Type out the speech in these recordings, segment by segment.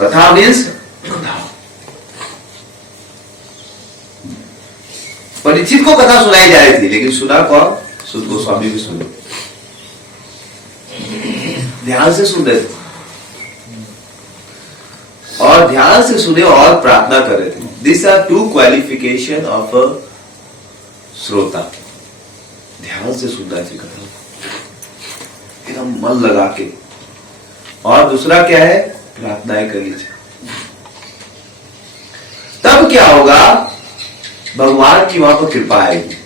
कथा मीन्स परीक्षित को कथा सुनाई जा रही थी, लेकिन सुना कौन? सुध गोस्वामी भी सुने, ध्यान से सुन रहे थे और ध्यान से सुने और प्रार्थना कर रहे थे। This are two qualification of a श्रोता। ध्यान से सुनना चाहिए कथा, एकदम मन लगा के, और दूसरा क्या है? प्रार्थनाएं करनी चाहिए। तब क्या होगा? भगवान की वहां पर कृपा आएगी।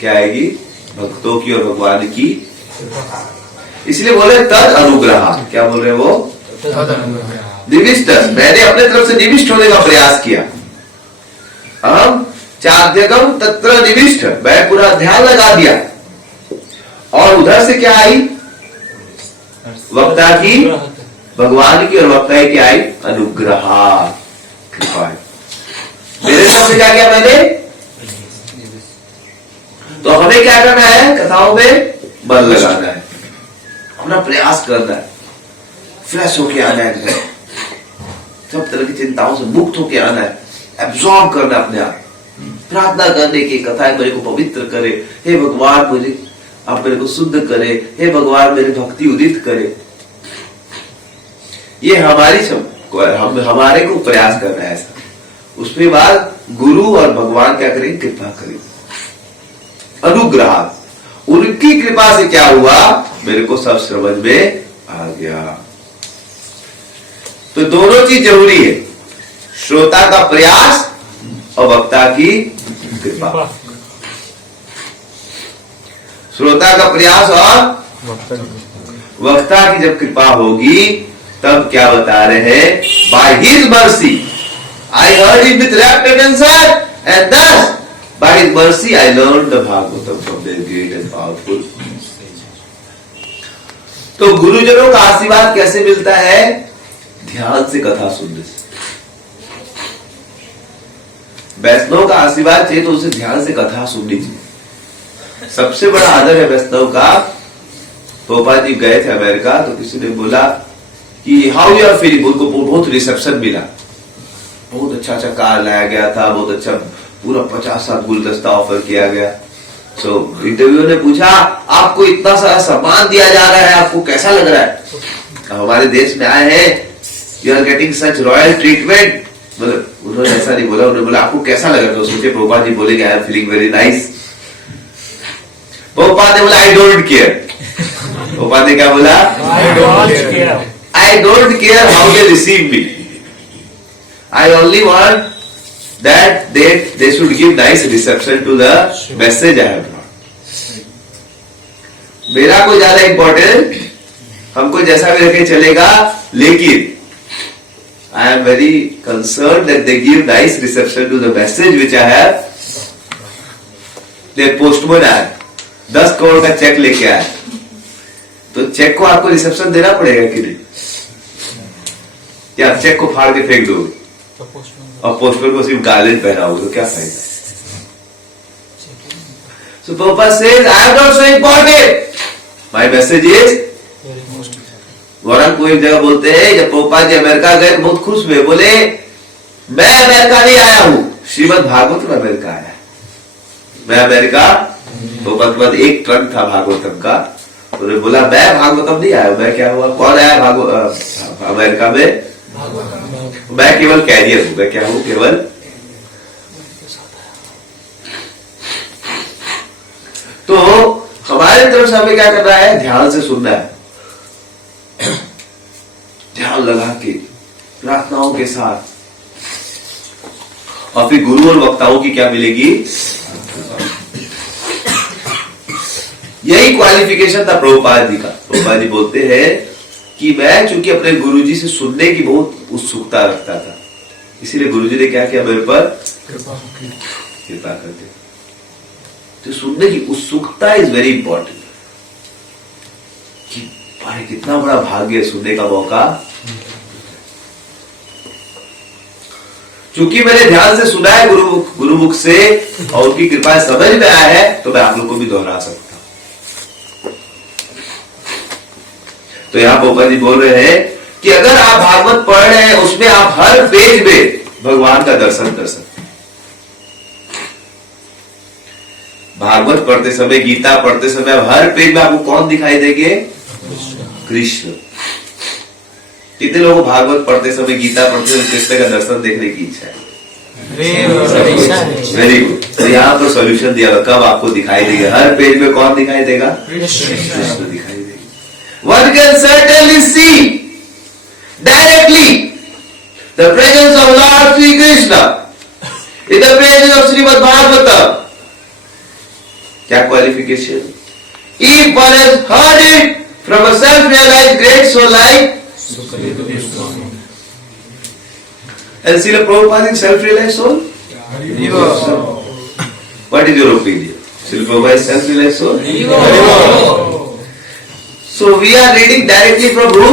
क्या आएगी? भक्तों की और भगवान की। इसलिए बोले तद अनुग्रह। क्या बोल रहे वो? निविष्ट। मैंने अपने तरफ से निविष्ट होने का प्रयास किया। हम चाध्यगम तत्र निविष्ट, मैं पूरा ध्यान लगा दिया। और उधर से क्या आई? वक्ता की, भगवान की, और वक्ता की आई अनुग्रह, कृपा। मेरे तरफ से क्या किया मैंने? तो हमें क्या करना है? कथाओं में मन लगाना है, अपना प्रयास करना है, फ्रेश होके आना है, सब तरह की चिंताओं से मुक्त होके आना है, एब्जॉर्ब करना अपने आप, प्रार्थना करने की। कथाएं मेरे को पवित्र करे, हे भगवान मुझे आप मेरे को शुद्ध करे, हे भगवान मेरी भक्ति उदित करे। ये हमारे को प्रयास करना है ऐसा। उसके बाद गुरु और भगवान क्या करेंगे? कृपा करेंगे, अनुग्रह। उनकी कृपा से क्या हुआ? मेरे को सब समझ में आ गया। तो दोनों चीज जरूरी है, श्रोता का प्रयास और वक्ता की कृपा। श्रोता का प्रयास और वक्ता की जब कृपा होगी, तब क्या बता रहे हैं? By his mercy I heard him with wrapped attention and thus by his mercy I learned the Bhagavatam from their great and powerful. तो गुरुजनों का आशीर्वाद कैसे मिलता है? ध्यान से कथा सुनने से। वैष्णव का आशीर्वाद चाहिए तो उसे ध्यान से कथा सुननी चाहिए। सबसे बड़ा आदर है वैष्णव का। पोपा जी गए थे अमेरिका, तो किसी ने बोला कि हाउ यू आर फीलिंग। उनको बहुत रिसेप्शन मिला, बहुत अच्छा कार लाया गया था, बहुत अच्छा पूरा 50-60 गुलदस्ता ऑफर किया गया। सो इंटरव्यू ने पूछा आपको इतना सारा सामान दिया जा रहा है, आपको कैसा लग रहा है? हमारे देश में आए हैं, you are getting such royal treatment. मतलब उन्होंने ऐसा नहीं बोला, उन्होंने बोला आपको कैसा लगा? तो सोचे प्रभुपाद जी बोलेंगे I am feeling very nice. Prabhupada ने बोला आई डोंट केयर। प्रभुपाद ने क्या बोला? I don't care how they receive me, I only want that they should give nice reception to the message I have brought. मेरा कोई ज्यादा इंपॉर्टेंट, हमको जैसा भी रखे चलेगा, लेकिन I am very concerned that they give nice reception to the message which I have. The postman आया, 10 करोड़ का चेक लेके आया, तो चेक को आपको रिसेप्शन देना पड़ेगा कि नहीं? या चेक को फाड़ के फेंक दो और पोस्टमैन को सिर्फ गार्लेंड पहना हो तो क्या फायदा? So Prabhupada says, I am not so important. My message is. वरन कोई जगह बोलते हैं, जब प्रभुपाद जी अमेरिका गए बहुत खुश हुए, बोले मैं अमेरिका नहीं आया हूं, श्रीमद् भागवत में अमेरिका आया। मैं अमेरिका, प्रभुपाद के पास एक ट्रक था भागवतम का, उन्होंने बोला मैं भागवतम नहीं आया, मैं क्या हुआ? कौन आया अमेरिका में? मैं केवल कैरियर हूं। मैं क्या हूं? केवल। तो हमारे तरफ से हमें क्या करना है? ध्यान से सुनना है, ध्यान लगा के, प्रार्थनाओं के साथ, और फिर गुरु और वक्ताओं की क्या मिलेगी? यही क्वालिफिकेशन था प्रभुपाद जी का। प्रभुपाद जी बोलते हैं कि मैं चूंकि अपने गुरुजी से सुनने की बहुत उत्सुकता रखता था, इसीलिए गुरुजी ने क्या किया? मेरे पर कृपा कर दी। तो सुनने की उत्सुकता इज वेरी इंपॉर्टेंट। कि भाई कितना बड़ा भाग्य है सुनने का मौका। चूंकि मैंने ध्यान से सुना है गुरुमुख से और उनकी कृपा समझ में आया है, तो मैं आप लोग को भी दोहरा सकता हूं। तो यहां पोपा जी बोल रहे हैं कि अगर आप भागवत पढ़ रहे हैं, उसमें आप हर पेज में भगवान का दर्शन कर सकते। भागवत पढ़ते समय, गीता पढ़ते समय हर पेज में आपको कौन दिखाई देंगे? कृष्ण। कितने लोगों को भागवत पढ़ते समय, गीता पढ़ते समय कृष्ण का दर्शन देखने की इच्छा है? Very good. तो यहाँ पर सॉल्यूशन दिया, कब आपको दिखाई देगा? हर पेज में कौन दिखाई देगा? कृष्ण दिखाई देगा। One can certainly see directly the presence of Lord Sri Krishna in the pages of Srimad Bhagavatam. क्या qualification? If one has heard it from a self-realized great soul like and Srila Prabhupada is self-realized soul? What is your opinion? Srila Prabhupada is self-realized soul? So we are reading directly from who?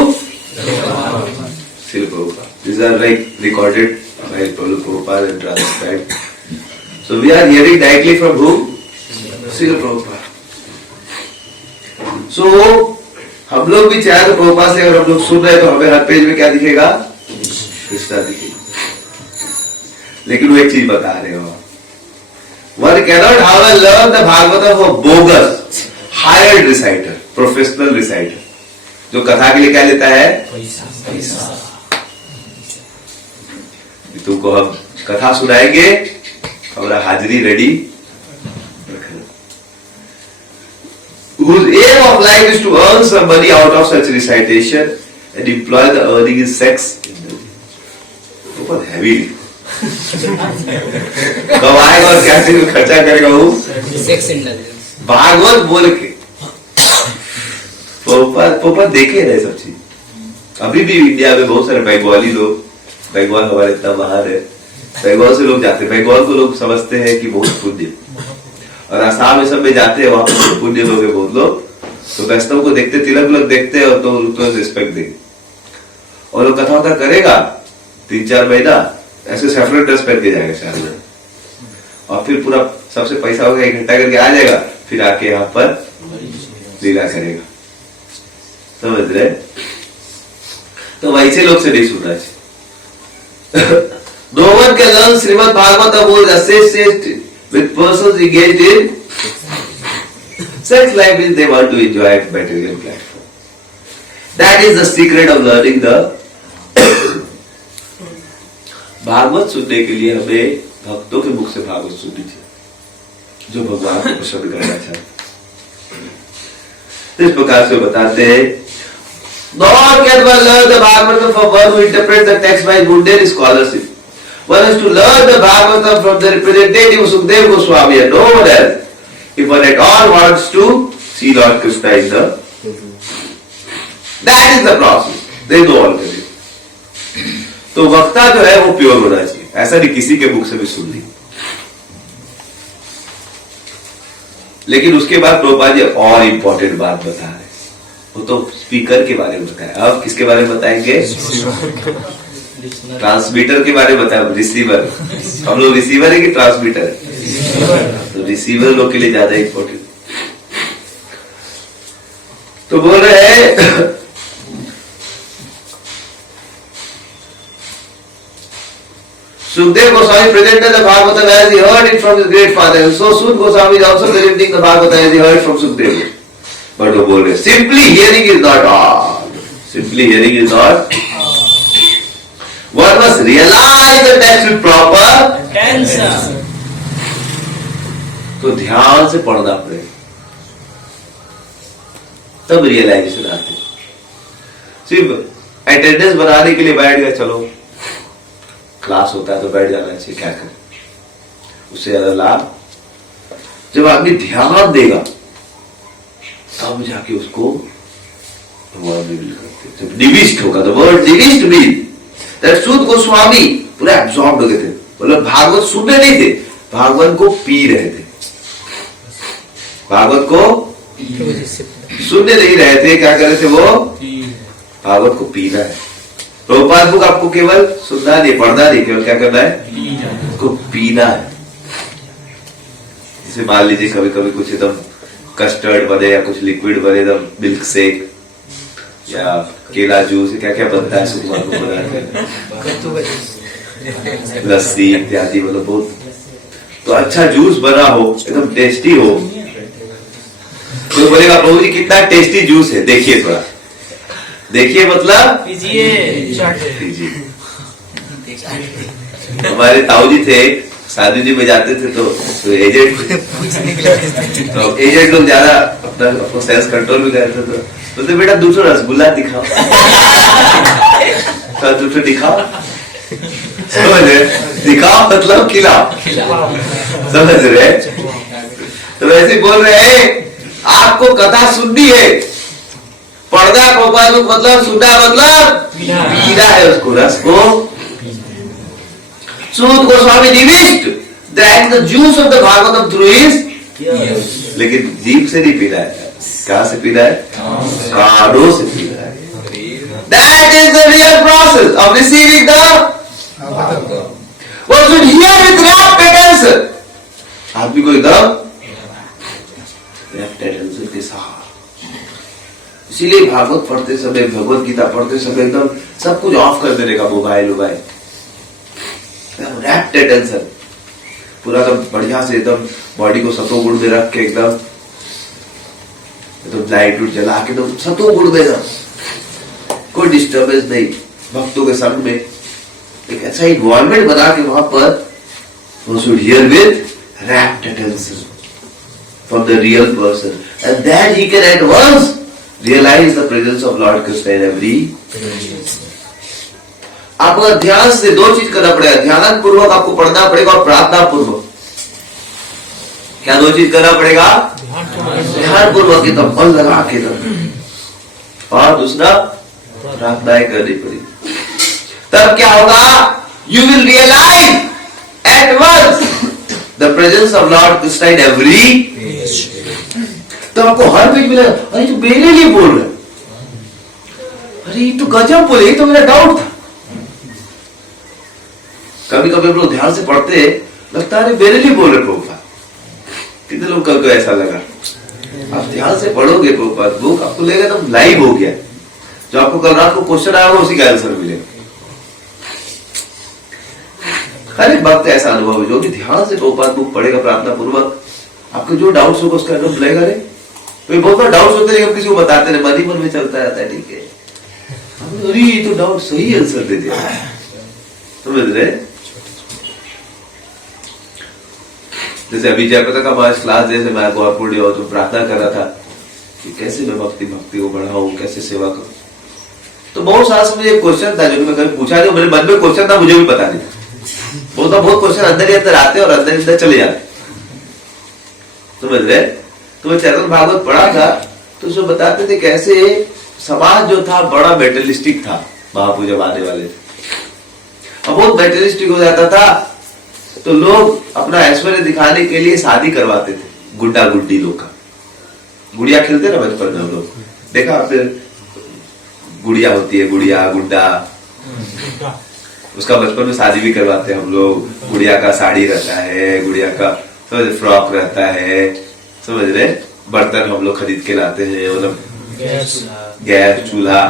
Srila Prabhupada. These are like recorded by Prabhupada and transcribed. So we are hearing directly from who? Srila Prabhupada. So हम लोग भी चाहे तो प्रभुपाद से अगर हम लोग सुन रहे तो हमें हर पेज में क्या दिखेगा? कृष्णा दिखेगा। लेकिन वो एक चीज बता रहे हो, one cannot however learn the Bhagavatam for bogus hired reciter, professional reciter, जो कथा के लिए क्या लेता है? पैसा। तुमको हम कथा सुनाएंगे, हमारा हाजिरी ready. Whose aim of life is to earn some money out of such recitation and employ the earning in sex indulgence. बहुत हैवी। कब आएगा और क्या चीज खर्चा करेगा वो? Sex indulgence. भागवत बोल के पोपा देखे रहे सब चीज। अभी भी इंडिया में बहुत सारे बंगाली लोग, बंगाल हमारे इतना बाहर है, बंगाल से लोग जाते हैं। बंगाल को लोग समझते हैं कि बहुत पुण्य, और आसाम में सब में जाते हैं, वहां पर पुण्य लोग हैं बहुत लोग। तो वैष्णव को देखते, तिलक लोग देखते हैं और तो रिस्पेक्ट देंगे। और वो कथा वथा करेगा 3-4 महीना ऐसे सेपरेट ड्रेस पहन के जाएगा शहर में, और फिर पूरा सबसे पैसा होगा इकट्ठा करके आ जाएगा, फिर आके यहाँ पर लीला करेगा। समझ रहे? तो वैसे लोग से नहीं सुनना चाहिए। No one can learn Srimad Bhagavatam who is associated with persons engaged in sex life is they want to enjoy material platform. That is the secret of learning the Bhagavat सुनने के लिए हमें भक्तों के मुख से भागवत सुननी चाहिए, जो भगवान को पसंद करना चाहते। इस प्रकार से बताते हैं, nor can one learn the Bhagavatam from one who interprets the text by mundane scholarship. One has to learn the Bhagavatam from the representative of Sukadeva Goswami and no one else, if one at all wants to see Lord Krishna in the. That is the process. There is no alternative. तो वक्ता जो है वो pure होना चाहिए, ऐसा नहीं किसी के मुख से भी सुन ली। लेकिन उसके बाद प्रभुपाद जी और इंपॉर्टेंट बात बता रहे, वो तो स्पीकर के बारे में बताया। अब किसके बारे में बताएंगे? ट्रांसमीटर के बारे में बताया, रिसीवर। हम लोग रिसीवर है कि ट्रांसमीटर है? तो रिसीवर लोग के लिए ज्यादा इंपॉर्टेंट। तो बोल रहे हैं Sukadeva Goswami presented the Bhagavatam as he heard it from his great father, and so Sud Goswami is also presenting the Bhagavatam as he heard from Sukadeva. But वो बोल रहे simply hearing is not all. Simply hearing is not. One must realize the text with proper attention. तो ध्यान से पढ़ना पड़ेगा, तब realisation आती। सिर्फ अटेंडेंस बनाने के लिए बैठ गए, चलो क्लास होता है तो बैठ जाना चाहिए, क्या करें? उससे ज्यादा लाभ जब आदमी ध्यान देगा तब जाके उसको भगवान रिवील करते। जब निविष्ट होगा, तो वर्ड निविष्ट मीन सूत गोस्वामी पूरा एब्सॉर्ब हो गए थे, मतलब भागवत सुनने नहीं थे, भागवत को पी रहे थे। भागवत को सुनने नहीं रहे थे, क्या कर रहे थे? वो भागवत को पीना है। प्रभुपाद बुक आपको केवल सुनना नहीं, पढ़ना नहीं, केवल क्या करना है? उसको पीना है। जैसे मान लीजिए कभी कभी कुछ एकदम कस्टर्ड बने या कुछ लिक्विड बने, एकदम मिल्क शेक, या केला जूस, क्या क्या बनता है सुकुमार को बना के, लस्सी इत्यादि, मतलब बहुत तो अच्छा जूस बना हो, एकदम टेस्टी हो, तो बोलेगा प्रभु जी कितना टेस्टी जूस है, देखिए थोड़ा देखिए, मतलब पीजिए। हमारे ताऊ जी थे, शादी जी में जाते थे तो एजेंट लोग ज्यादा अपना सेंस कंट्रोल भी करते थे, तो बेटा दूसरा रसगुल्ला दिखाओ, तो दूसरा दिखाओ, समझ रहे, दिखाओ मतलब खिलाओ, समझ रहे। तो वैसे बोल रहे हैं आपको कथा सुननी है, पढ़ना प्रभुपाद मतलब सुनना मतलब पीना है उसको, रस को। सूत गोस्वामी निविष्ट drank the juice of the Bhagavatam through his, लेकिन जीभ से नहीं पीना है, कहां से पीना है, कानों से पीना है। That is the real process of receiving the one should hear with rapt attention, आदमी को एकदम rapt attention के साथ, इसीलिए भागवत पढ़ते समय, भगवत गीता पढ़ते समय एकदम सब कुछ ऑफ कर देने का, मोबाइल रैप्ट अटेंशन, पूरा एकदम बढ़िया से एकदम बॉडी को सतो गुण में रख के एकदम लाइट जला के एकदम सतो गुण में, कोई डिस्टर्बेंस नहीं, भक्तों के संग में एक ऐसा इन्वायरमेंट बना के वहां पर one should hear with rapt attention from the real person, and then he can at once realize the presence of Lord Krishna in every. आपको ध्यान से दो चीज करना पड़ेगा, ध्यान पूर्वक आपको पढ़ना पड़ेगा और प्रार्थना पूर्वक। क्या दो चीज करना पड़ेगा, ध्यान पूर्वक एकदम मन लगा के एकदम, और दूसरा प्रार्थनाएं करनी पड़ेगी। तब क्या होगा, you will realise at once the presence of Lord Krishna in every. तो आपको हर पेज मिलेगा, अरे तो मेरे लिए बोल रहे, अरे ये तो गजब बोले, ये तो मेरा डाउट था। कभी कभी हम लोग ध्यान से पढ़ते, लगता है मेरे लिए बोल रहे प्रभुपाद, कितने लोग कल को ऐसा लगा। आप ध्यान से पढ़ोगे प्रभुपाद बुक, आपको लगेगा एकदम लाइव हो गया, जो आपको कल रात को क्वेश्चन आया उसी का आंसर मिलेगा। हर एक वक्त ऐसा अनुभव है, जो भी ध्यान से प्रभुपाद बुक पढ़ेगा प्रार्थना पूर्वक, आपके जो डाउट्स होगा उसका अनुभव मिलेगा। रे तो बहुत बार डाउट्स होते हैं, किसी को बताते हैं, मन ही मन में चलता रहता है, ठीक है, अरे ये तो डाउट सही आंसर दे दिया, समझ रहे। जैसे अभी जयप्रदा का मार्च क्लास, जैसे मैं गौरपुर तो प्रार्थना कर रहा था कि कैसे मैं भक्ति को बढ़ाऊं, कैसे सेवा करूं, तो बहुत सारा से मुझे क्वेश्चन था जो मैं कभी पूछा नहीं, मेरे मन में क्वेश्चन था, मुझे भी पता नहीं, बहुत क्वेश्चन अंदर ही अंदर आते और अंदर अंदर चले जाते, समझ रहे। तो मैं चैतन्य भागवत पढ़ा था, तो उसमें बताते थे कैसे समाज जो था बड़ा मेटलिस्टिक था, महाप्रभु जब आने वाले थे, अब बहुत मेटलिस्टिक हो जाता था, तो लोग अपना ऐश्वर्य दिखाने के लिए शादी करवाते थे, गुड्डा गुड्डी लोग का, गुड़िया खेलते ना बचपन में हम लोग, देखा आपने, गुड़िया होती है, गुड़िया गुड्डा, उसका बचपन में शादी भी करवाते हैं हम लोग, गुड़िया का साड़ी रहता है, गुड़िया का समझ फ्रॉक रहता है, समझ रहे, बर्तन हम लोग खरीद के लाते हैं, मतलब गैस चूल्हा,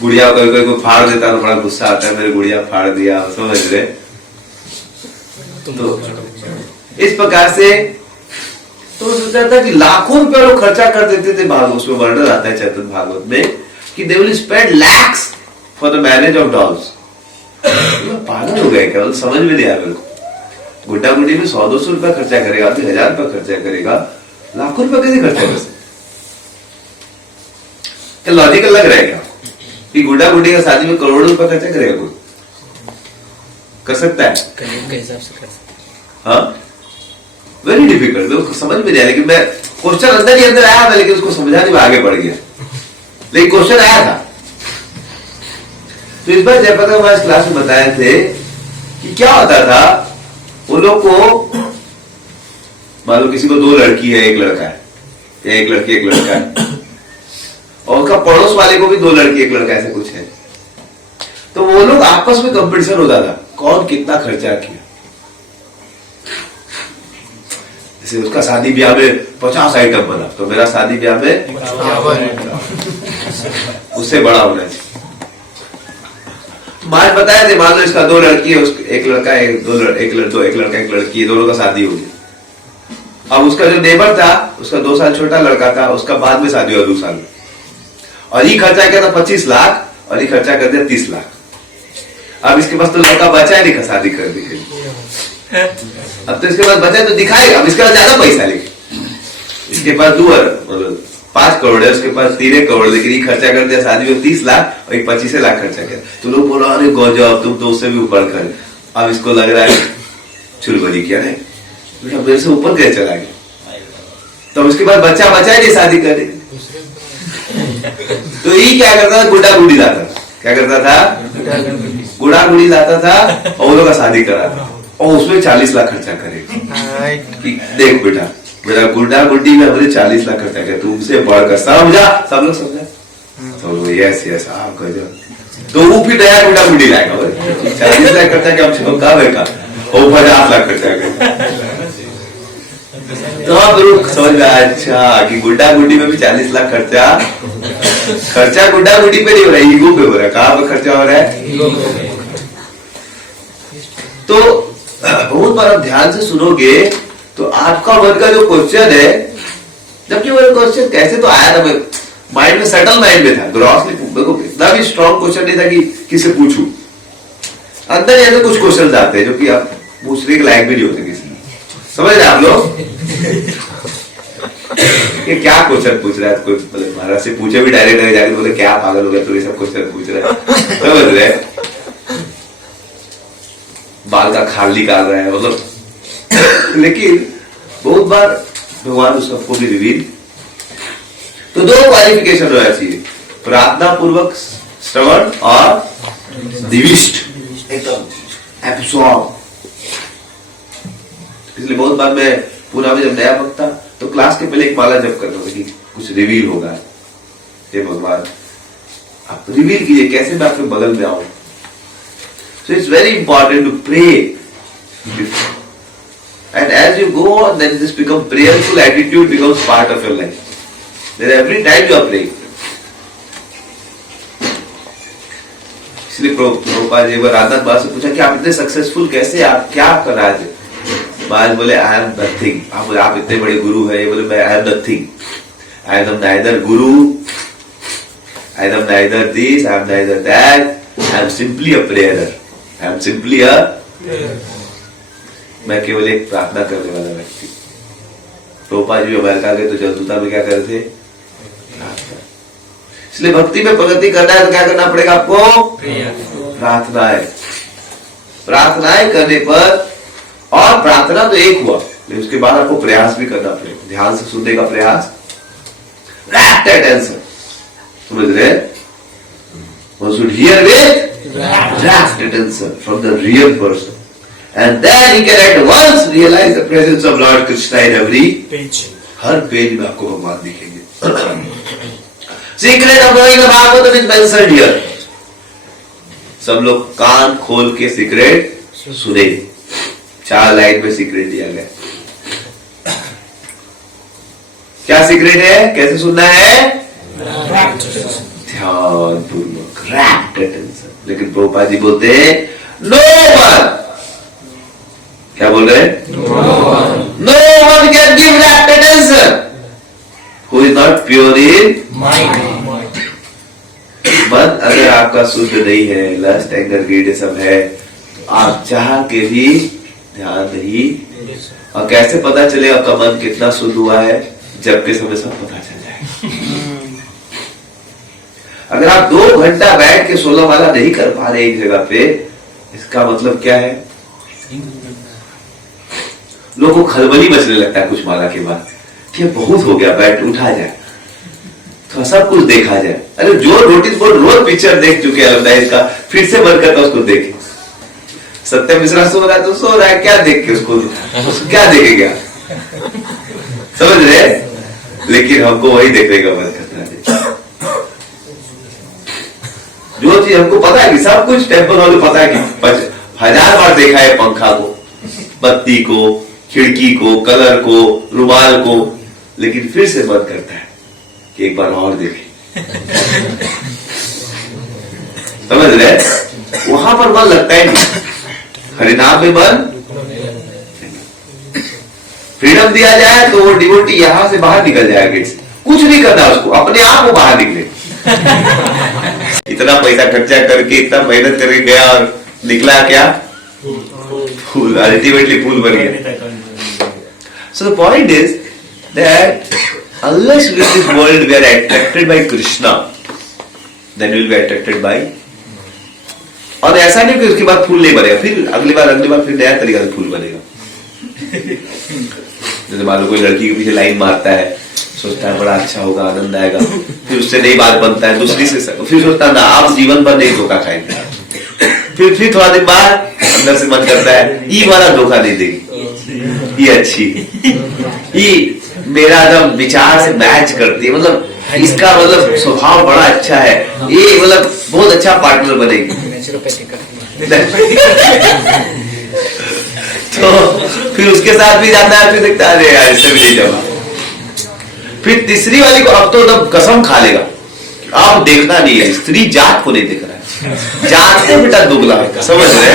गुड़िया कोई फाड़ देता तो बड़ा गुस्सा आता है, मेरे गुड़िया फाड़ दिया, समझ रहे। तो इस प्रकार से तो सोचा था कि लाखों रुपए लोग खर्चा कर देते थे, भागवत उसमें वर्णन आता है चैतन्य भागवत में कि they will spend lakhs for the marriage of dolls. पागल हो गए क्या, समझ में नहीं आया मेरे को, गुड्डा गुड्डी में 100-200 रुपया खर्चा करेगा, 1000 रुपया खर्चा करेगा, लाखों रुपया कैसे खर्चा कर सकते, क्या लॉजिकल लग रहा है क्या कि गुड्डा गुड्डी का शादी में करोड़ों रुपया खर्चा करेगा, कोई कर सकता है के हिसाब से कर सकता है। हाँ, वेरी डिफिकल्ट, मेरे को समझ में नहीं आया, लेकिन मैं क्वेश्चन अंदर ही अंदर आया था, लेकिन उसको समझाने में आगे बढ़ गया, लेकिन क्वेश्चन आया था। तो इस बार जयप्रदा महाराज क्लास में बताए थे कि क्या होता था, वो लोग को मान लो किसी को 2 लड़की है, 1 लड़का है, या 1 लड़की 1 लड़का है, और उसका पड़ोस वाले को भी 2 लड़की 1 लड़का ऐसे कुछ है, तो वो लोग आपस में कंपटीशन होता था कौन कितना खर्चा किया। जैसे उसका शादी ब्याह में 50 आइटम बना, तो मेरा शादी ब्याह में उससे बड़ा होना चाहिए। आज बताया थे, मान लो इसका 2 लड़की है, एक लड़का है, एक लड़का एक लड़की है, दोनों का शादी हो गया। अब उसका जो नेबर था, उसका 2 साल छोटा लड़का था, उसका बाद में शादी हुआ 2 साल में, और ये खर्चा किया था 25 लाख और ये खर्चा कर दिया 30 लाख। अब इसके पास तो लड़का बचा ही नहीं शादी कर दी। अब तो इसके पास बचा तो दिखाएगा, अब इसके पास ज्यादा पैसा, लेकिन इसके पास 5 करोड़ है, उसके पास 3 करोड़, लेकिन ये खर्चा कर दिया शादी में 30 लाख और 25 लाख खर्चा किया। तो लोग बोला अरे गजब, तुम तो उससे भी ऊपर कर। अब इसको लग रहा है चुलबली किया है, मेरे से ऊपर कैसे चला गया। तो उसके बाद बच्चा बचा ही नहीं शादी करे। तो ये क्या करता था, गुड्डा गुड़ी लाता था। क्या करता था, गुड़ा गुड़ी लाता था और वो लोग का शादी करा था, और उसमें 40 लाख खर्चा करे। देख बेटा, मेरा गुड्डा गुड्डी में हमने 40 लाख खर्चा किया, तुमसे बढ़कर समझा। सब लोग समझा, तो यस आप गजब। तो वो फिर नया गुड्डा गुड्डी लाएगा, 40 लाख खर्चा किया, हमसे कहा बेटा, और 50 लाख खर्चा किया। तो आप लोग समझ में आया, अच्छा कि गुड्डा गुड्डी में भी 40 लाख खर्चा गुड्डा गुड्डी पे नहीं हो रहा है, ईगो पे हो रहा है। कहाँ पे खर्चा हो रहा है? तो बहुत बार आप ध्यान से सुनोगे तो आपका मन का जो क्वेश्चन है, जबकि वो क्वेश्चन कैसे तो आया था, माइंड में सेटल माइंड में था, ग्रॉसली इतना भी स्ट्रॉन्ग क्वेश्चन नहीं था कि किसे पूछूं। अंदर ऐसे कुछ क्वेश्चन आते हैं जो कि आप पूछने के लायक भी नहीं होते किसी। समझ रहे आप लोग ये क्या क्वेश्चन पूछ रहा है? कोई मतलब महाराज से पूछे भी डायरेक्ट जाके, बोले क्या पागल हो गया तो ये सब क्वेश्चन पूछ रहा है। समझ रहे, बाल का खाल निकाल रहा है मतलब। लेकिन बहुत बार भगवान उस सबको भी रिवील। तो 2 क्वालिफिकेशन रहना चाहिए, प्रार्थना पूर्वक श्रवण और दिविष्ट एकदम एब्सॉर्ब। इसलिए बहुत बार मैं पूरा में जब नया भक्त था तो क्लास के पहले एक माला जप करता था कि कुछ रिवील होगा। हे भगवान आप रिवील कीजिए, कैसे मैं आपके बगल में आऊं। So it's very important to pray, and as you go on, then this become prayerful attitude becomes part of your life. Then every time you are praying. इसलिए प्रभुपाद जी राजनाथ बाबा से पूछा कि आप इतने सक्सेसफुल कैसे, आप क्या कर रहा है? महाराज बोले आई एम नथिंग। आप इतने बड़े गुरु है, ये बोले मैं I am nothing, I am neither guru, I am neither this, I am neither that, I am simply a prayerer, I am simply a, मैं केवल एक प्रार्थना करने वाला व्यक्ति। प्रभुपाद जी अमेरिका गए तो जलदूता में क्या करते थे? इसलिए भक्ति में प्रगति करना है तो क्या करना पड़ेगा आपको? प्रार्थनाएं। प्रार्थनाएं करने पर, और प्रार्थना तो एक हुआ, लेकिन उसके बाद आपको प्रयास भी करना पड़ेगा, ध्यान से सुनने का प्रयास, रैप्ट अटेंशन। समझ रहे? One should hear with rapt attention from the real person, and then he can at once realize the presence of Lord Krishna in every page. Her page में आपको भगवान दिखेंगे। Secret of knowing the Bhagavatam is mentioned here. सब लोग कान खोल के secret सुने। 4 line में सीक्रेट दिया गया। क्या सीक्रेट है? कैसे सुनना है? ध्यान पूर्वक, रैप्ट अटेंशन। लेकिन प्रभुपाद जी बोलते हैं नो वन, क्या बोल रहे हैं? No one can give rapt attention who is not pure in mind. मन अगर आपका शुद्ध नहीं है, लस्ट एंगर ग्रीड सब है, तो आप चाह के भी ध्यान नहीं। और कैसे पता चले आपका मन कितना शुद्ध हुआ है? जबकि समय सब पता चल जाए। अगर आप 2 घंटा बैठ के 16 माला नहीं कर पा रहे एक जगह पे, इसका मतलब क्या है? लोगों को खलबली मचने लगता है कुछ माला के बाद, ठीक बहुत हो गया, बैठ उठा जाए, तो सब कुछ देखा जाए। अरे जो नोटिस बोर्ड रोज पिक्चर देख चुके हैं इसका, फिर से बंद करता उसको देखे। सत्य मिश्रा सो रहा है तो सो रहा है, क्या देख के उसको क्या देखेगा? समझ रहे? लेकिन हमको वही देखने का मन करता है। जो चीज हमको पता है कि सब कुछ टेम्पल वाले पता है कि 1000 बार देखा है, पंखा को, बत्ती को, खिड़की को, कलर को, रुमाल को, लेकिन फिर से मन करता है कि एक बार और देखें। समझ रहे? वहां पर मन लगता ही नहीं, हरिनाम में मन। फ्रीडम दिया जाए तो वो डिवोटी यहां से बाहर निकल जाएगा, कुछ नहीं करना उसको, अपने आप वो बाहर निकले। इतना पैसा खर्चा करके इतना मेहनत करके गया और निकला क्या? फूल, अल्टीमेटली फूल बन गया। So the point is that unless with this world we are attracted by Krishna, then we will be attracted by। और ऐसा नहीं कि उसके बाद फूल नहीं बनेगा, फिर अगली बार फिर नया तरीका से फूल बनेगा। जैसे मान लो कोई लड़की के पीछे लाइन मारता है, सोचता है बड़ा अच्छा होगा, आनंद आएगा, फिर उससे नई बात बनता है दूसरी से, फिर सोचता है ना आप जीवन भर नहीं धोखा खाएंगे, फिर थोड़ा दिन बाद अंदर से मन करता है ये वाला धोखा नहीं देगी, ये अच्छी, ये मेरा जब विचार से मैच करती है, मतलब इसका मतलब स्वभाव बड़ा अच्छा है, ये मतलब बहुत अच्छा पार्टनर बनेगी। तो फिर उसके साथ भी जाता है, फिर देखता है यार इससे भी नहीं जमा। फिर तीसरी वाली को अब तो तब कसम खा लेगा, अब देखना नहीं है, स्त्री जात को नहीं देख रहा है, जात से बेटा दुगला है, समझ रहे?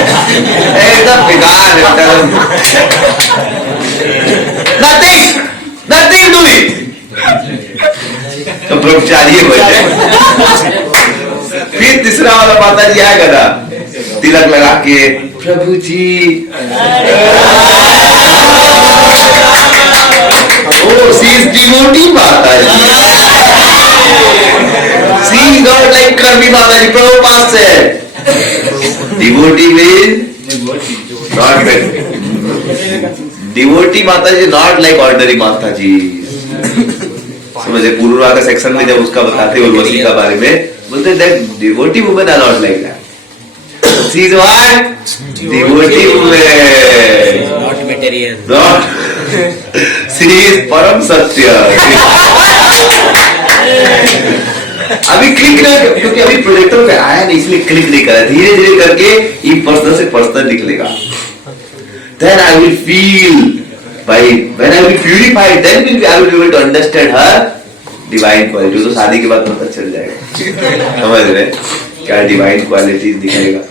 एकदम बेकार है, नथिंग डूइंग, तो ब्रह्मचारी हो जाए। फिर तीसरा वाला माता जी आएगा ना, तिलक लगा के प्रभु जी, she is devotee माता जी, she is not like कर्मी माता जी, प्रभुपाद से devotee means not devotee माता जी, not like ordinary माता जी। समझे? पूर्वा का सेक्शन में जब उसका बताते हैं उर्वशी का बारे में, बोलते हैं devotee women are not like that, she is what? Devotee women, not material, not, she is परम सत्य। अभी क्लिक नहीं, क्योंकि अभी प्रोजेक्टर पे आया नहीं इसलिए क्लिक नहीं करा, धीरे धीरे करके ये पर्सन से पर्सन निकलेगा। Then I will feel, when I will purify, then I will be able to understand her divine quality। तो शादी के बाद पता चल जाएगा, समझ रहे क्या डिवाइन क्वालिटीज दिखाएगा।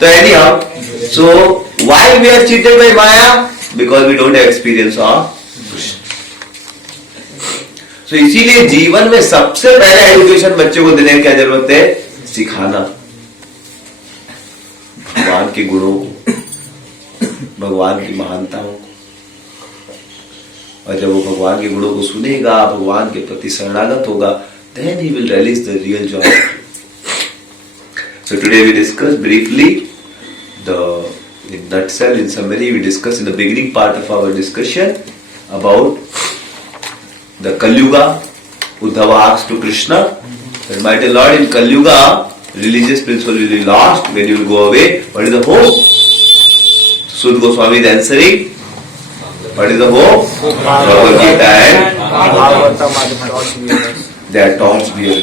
तो anyhow, so why we are cheated by Maya? Because we don't have experience of Krishna। So इसीलिए जीवन में सबसे पहले एजुकेशन बच्चों को देने की क्या जरूरत है? सिखाना भगवान के गुणों को, भगवान की महानताओं को। और जब वो भगवान के गुणों को सुनेगा, भगवान के प्रति शरणागत होगा, then he will realize the real joy। So today we discussed briefly in nutshell, in summary, we discussed in the beginning part of our discussion about the Kali Yuga. Uddhava asks to Krishna that, my dear Lord, in Kali Yuga, religious principle will be lost when you will go away. What is the hope? Sud Goswami is answering, what is the hope? Bhagavad Gita and they are torch bearer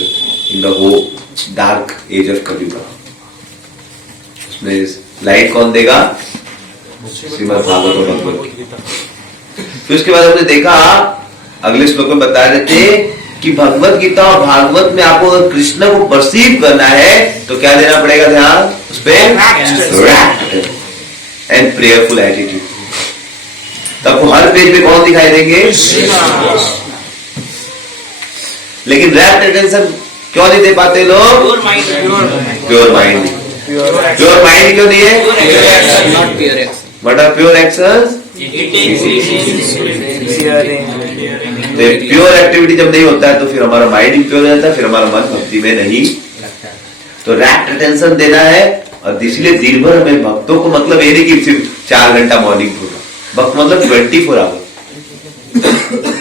in the hope dark age of Kali Yuga। उसमें light कौन देगा? श्रीमद् भागवत भगवत गीता। फिर उसके बाद हमने देखा, अगले श्लोक में बता रहे थे कि भगवत गीता और भागवत में आपको अगर कृष्ण को परसीव करना है तो क्या देना पड़ेगा ध्यान? उस पर एंड प्रेयरफुल एटीट्यूड। तब हर पेज पे कौन दिखाई देंगे? लेकिन रैप्ट अटेंशन क्यों नहीं दे पाते लोग? Pure mind. प्योर माइंड क्यों नहीं है? What are pure actions? Pure activity जब नहीं होता है तो फिर हमारा माइंड ही प्योर हो जाता है, फिर हमारा मन भक्ति में नहीं लगता है। तो रैप्ट अटेंशन देना है, और इसलिए दिन भर में भक्तों को मतलब ये नहीं कि सिर्फ 4 घंटा मॉर्निंग पूरा, भक्त मतलब 24 आवर।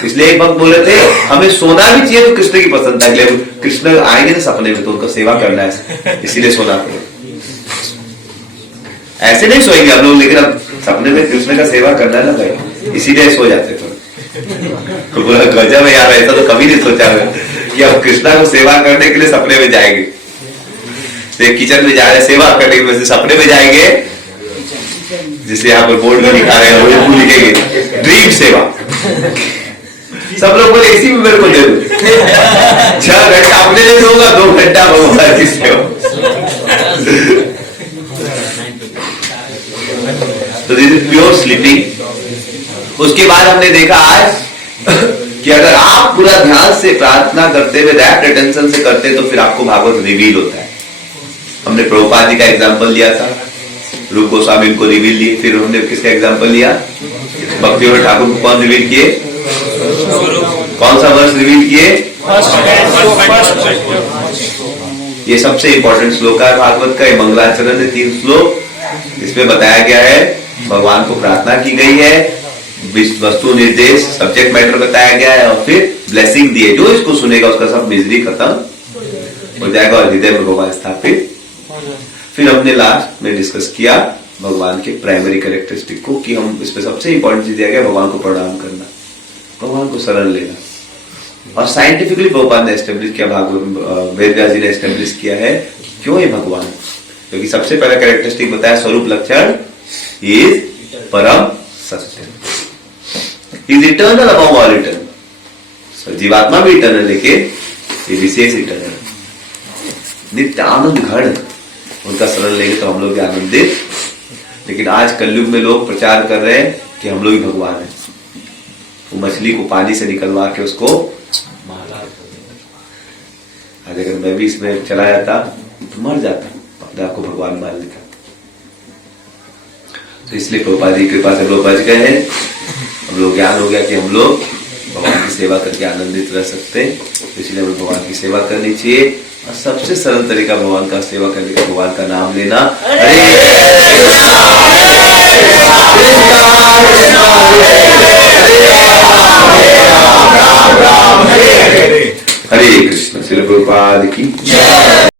इसलिए एक भक्त बोले थे हमें सोना भी चाहिए तो कृष्ण की पसंद है, कृष्ण आएंगे ना सपने में तो उनका सेवा करना है, इसीलिए सोना पड़ेगा। ऐसे नहीं सोएंगे हम लोग, लेकिन अब सपने में कृष्ण का सेवा करना है ना भाई, इसीलिए सो जाते थे। तो बोला गजब है यार, ऐसा तो कभी नहीं सोचा है कि अब कृष्णा को सेवा करने के लिए सपने में जाएंगे। तो किचन में जा रहे सेवा करने के सपने में जाएंगे, जिसे यहाँ पर बोर्ड में लिखा है वो लिखेंगे ड्रीम सेवा। सब लोग बोले इसी में मेरे को दे दो। 6 घंटा अपने लिए दूंगा, 2 घंटा भगवान की सेवा। तो दिस इज प्योर स्लीपिंग। उसके बाद हमने देखा आज कि अगर आप पूरा ध्यान से प्रार्थना करते हुए रैप्ट अटेंशन से करते तो फिर आपको भागवत रिवील होता है। हमने प्रभुपाद जी का एग्जांपल लिया था, रूप गोस्वामी को रिवील लिए। फिर हमने किसका एग्जांपल लिया? भक्ति विनोद ठाकुर को कौन रिवील किए? कौन सा वर्ष रिवील किए? ये सबसे इंपॉर्टेंट श्लोक है भागवत का। मंगलाचरण है 3 श्लोक। इसमें बताया गया है भगवान को प्रार्थना की गई है, वस्तु निर्देश सब्जेक्ट मैटर बताया गया है, और फिर ब्लेसिंग दी है। जो इसको सुनेगा उसका सब मिजरी खत्म हो जाएगा और हृदय में भगवान स्थापित। फिर हमने लास्ट में डिस्कस किया भगवान के प्राइमरी कैरेक्टरिस्टिक को, कि हम इसमें सबसे इंपॉर्टेंट चीज दिया गया भगवान को प्रणाम करना, भगवान को शरण लेना। और साइंटिफिकली भगवान ने एस्टेब्लिश किया, भागवत वेद व्यास जी ने एस्टेब्लिश किया है क्यों है भगवान, क्योंकि सबसे पहला कैरेक्टरिस्टिक बताया स्वरूप लक्षण इज परम सत्य, is eternal above all eternal. जीवात्मा भी इटर्नल, लेकिन ये विशेष इटर्नल, नित्य आनंद घड़। उनका शरण लेंगे तो हम लोग भी आनंदित। लेकिन आज कलयुग में लोग प्रचार कर रहे हैं कि हम लोग ही भगवान हैं। वो मछली को पानी से निकलवा के उसको मारा। आज अगर मैं भी इसमें चला जाता तो मर जाता, अपने आपको भगवान मान लेता। तो इसलिए प्रभुपाद जी कृपा से प्रभुपाद जी कहे हम लोग ज्ञान हो गया कि हम लोग भगवान की सेवा करके आनंदित रह सकते हैं। इसलिए हमें भगवान की सेवा करनी चाहिए। और सबसे सरल तरीका भगवान का सेवा करने का भगवान का नाम लेना। हरे कृष्ण। श्रील प्रभुपाद की जय।